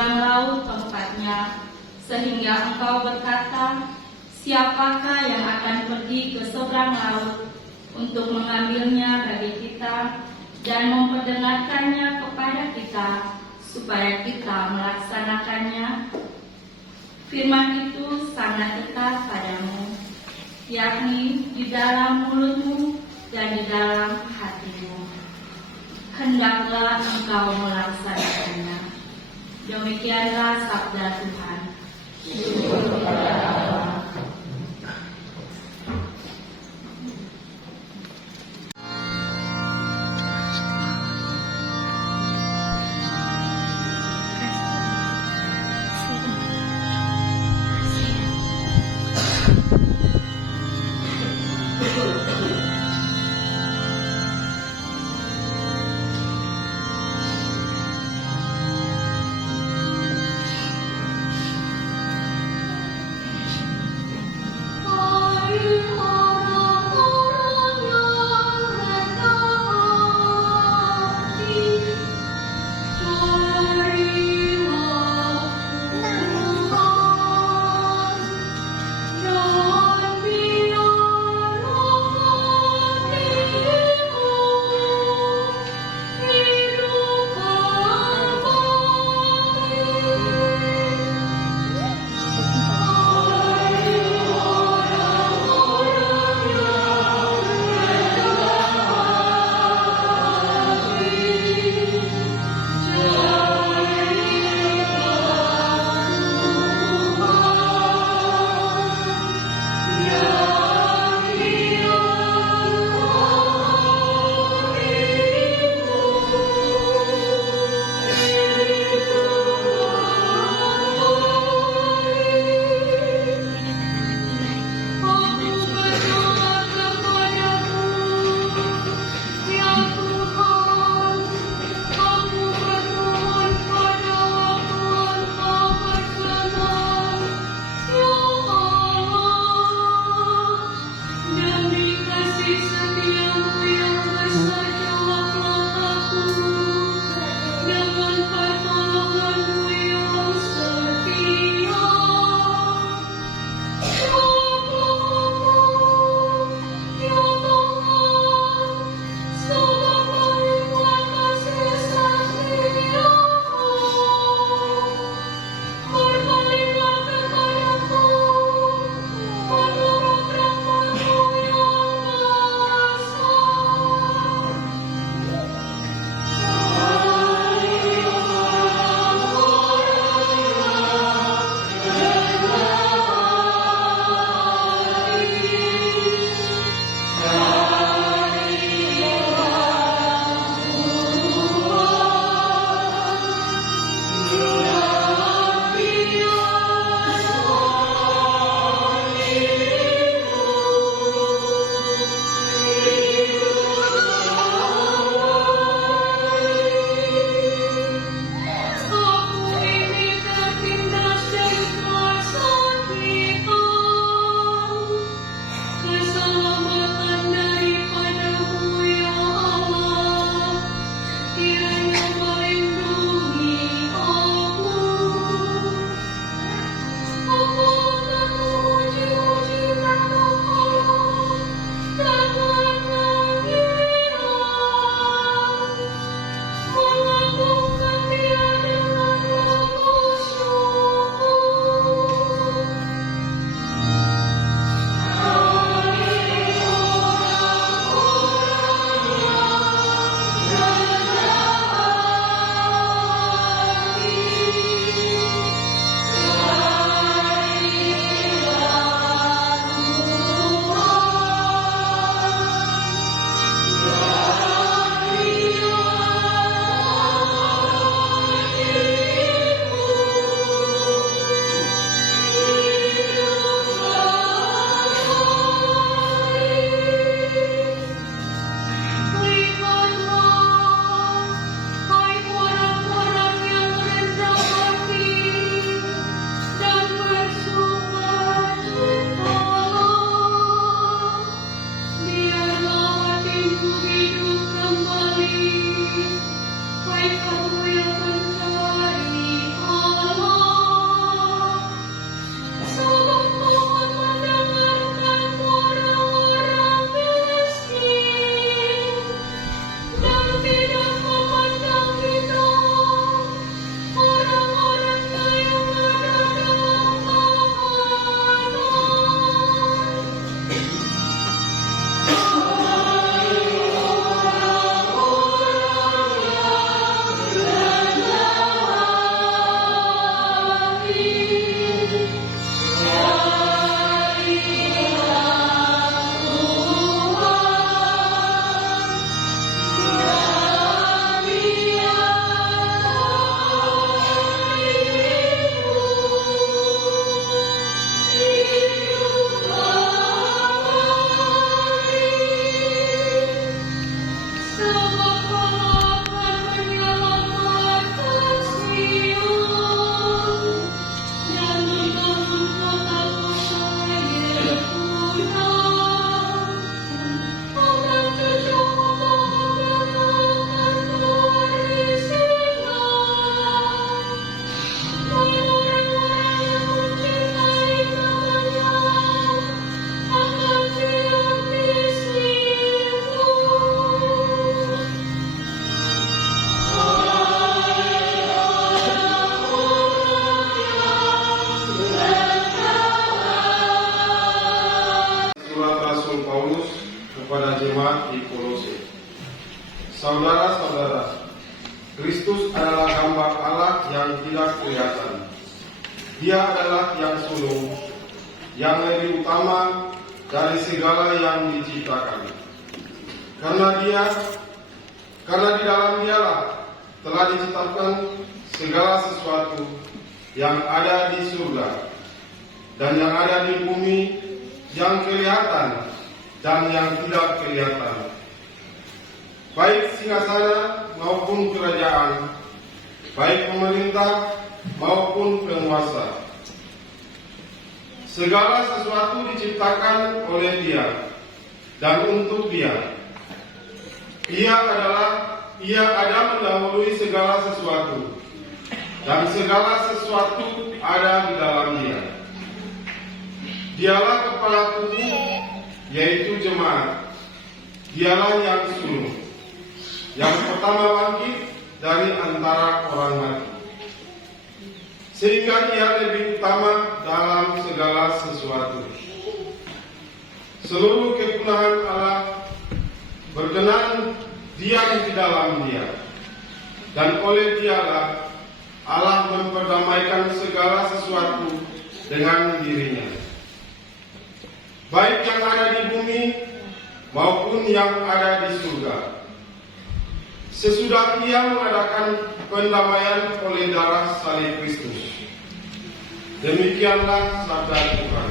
seberang laut tempatnya, sehingga engkau berkata, siapakah yang akan pergi ke seberang laut untuk mengambilnya bagi kita dan memperdengarkannya kepada kita, supaya kita melaksanakannya? Firman itu sangat dekat padamu, yakni di dalam mulutmu dan di dalam hatimu. Hendaklah engkau melaksanakannya. Demikianlah sabda Tuhan. Syukur kepada Allah. jemaat di Kolose. Saudara-saudara, Kristus adalah gambar Allah yang tidak kelihatan. Dia adalah yang sulung, yang lebih utama dari segala yang diciptakan. Karena di dalam Dialah telah diciptakan segala sesuatu yang ada di surga dan yang ada di bumi, yang kelihatan dan yang tidak kelihatan, baik singgasana maupun kerajaan, baik pemerintah maupun penguasa. Segala sesuatu diciptakan oleh Dia dan untuk Dia. Ia ada mendahului segala sesuatu, dan segala sesuatu ada di dalam Dia. Dialah kepala tubuh, yaitu jemaat. Dialah yang sulung, yang pertama bangkit dari antara orang mati, sehingga Ia lebih utama dalam segala sesuatu. Seluruh kepunahan Allah berkenan diam di dalam Dia, dan oleh Dialah Allah memperdamaikan segala sesuatu dengan dirinya, baik yang ada di bumi maupun yang ada di surga. Sesudah Ia mengadakan pendamaian oleh darah salib Kristus. Demikianlah sabda Tuhan.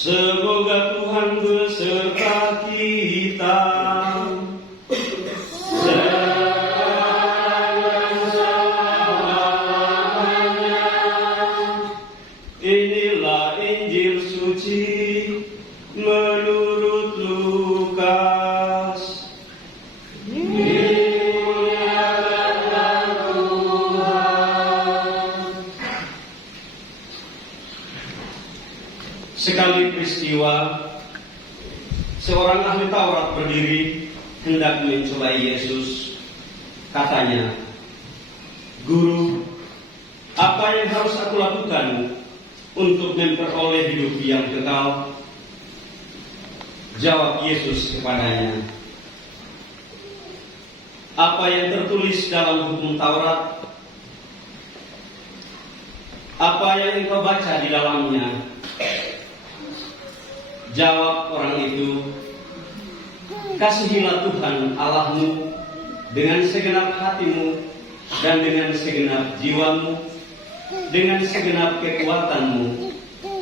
Semoga Tuhan beserta kita. Inilah Injil suci menurut Lukas. Sekali peristiwa, seorang ahli Taurat berdiri hendak mencobai Yesus. Katanya, "Guru, apa yang harus aku lakukan untuk memperoleh hidup yang kekal?" Jawab Yesus kepadanya, "Apa yang tertulis dalam hukum Taurat? Apa yang engkau baca di dalamnya?" Jawab orang itu, "Kasihilah Tuhan Allahmu dengan segenap hatimu dan dengan segenap jiwamu, dengan segenap kekuatanmu,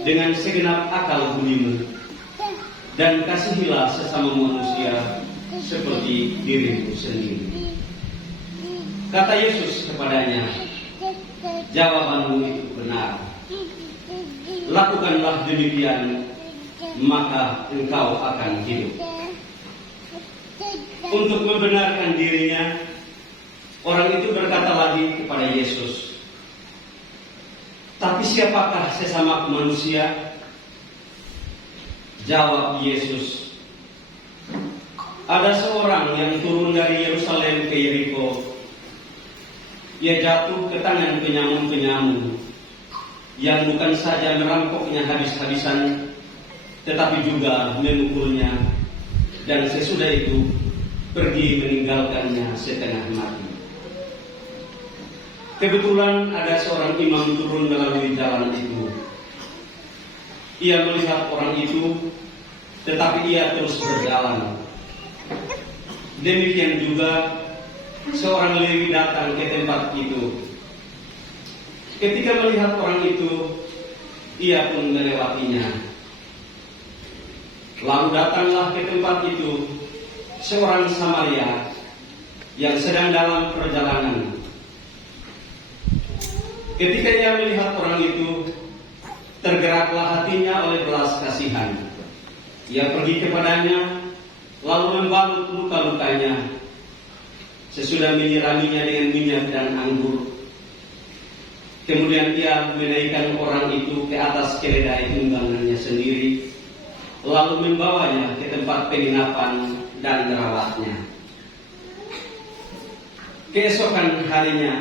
dengan segenap akal budimu, dan kasihilah sesama manusia seperti dirimu sendiri." Kata Yesus kepadanya, "Jawabanmu itu benar. Lakukanlah demikian, maka engkau akan hidup." Untuk membenarkan dirinya, orang itu berkata lagi kepada Yesus, "Tapi siapakah sesama manusia?" Jawab Yesus, "Ada seorang yang turun dari Yerusalem ke Yeriko. Ia jatuh ke tangan penyamun-penyamun yang bukan saja merampoknya habis-habisan, tetapi juga memukulnya, dan sesudah itu pergi meninggalkannya setengah mati. Kebetulan ada seorang imam turun melalui jalan itu. Ia melihat orang itu, tetapi ia terus berjalan. Demikian juga seorang Lewi datang ke tempat itu. Ketika melihat orang itu, ia pun melewatinya. Lalu datanglah ke tempat itu seorang Samaria yang sedang dalam perjalanan. Ketika ia melihat orang itu, tergeraklah hatinya oleh belas kasihan. Ia pergi kepadanya, lalu membalut luka-lukanya. Sesudah menyiraminya dengan minyak dan anggur, kemudian ia menaikkan orang itu ke atas keledai tunggangannya sendiri, lalu membawanya ke tempat penginapan dan merawatnya. Keesokan harinya,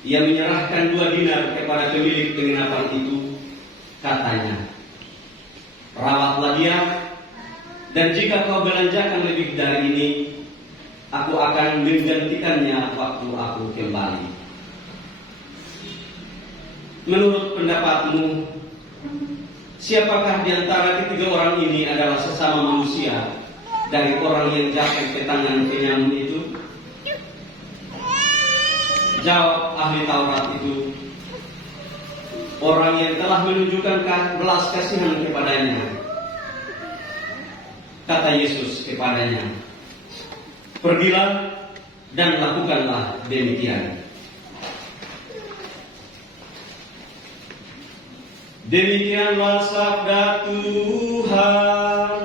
ia menyerahkan 2 dinar kepada pemilik penginapan itu. Katanya, "Rawatlah dia, dan jika kau belanjakan lebih dari ini, aku akan menggantikannya waktu aku kembali." Menurut pendapatmu, siapakah di antara ketiga orang ini adalah sesama manusia dari orang yang jatuh ke tangan penyamun itu? Jawab ahli Taurat itu, "Orang yang telah menunjukkan belas kasihan kepadanya." Kata Yesus kepadanya, "Pergilah dan lakukanlah demikian." Demikianlah sabda Tuhan.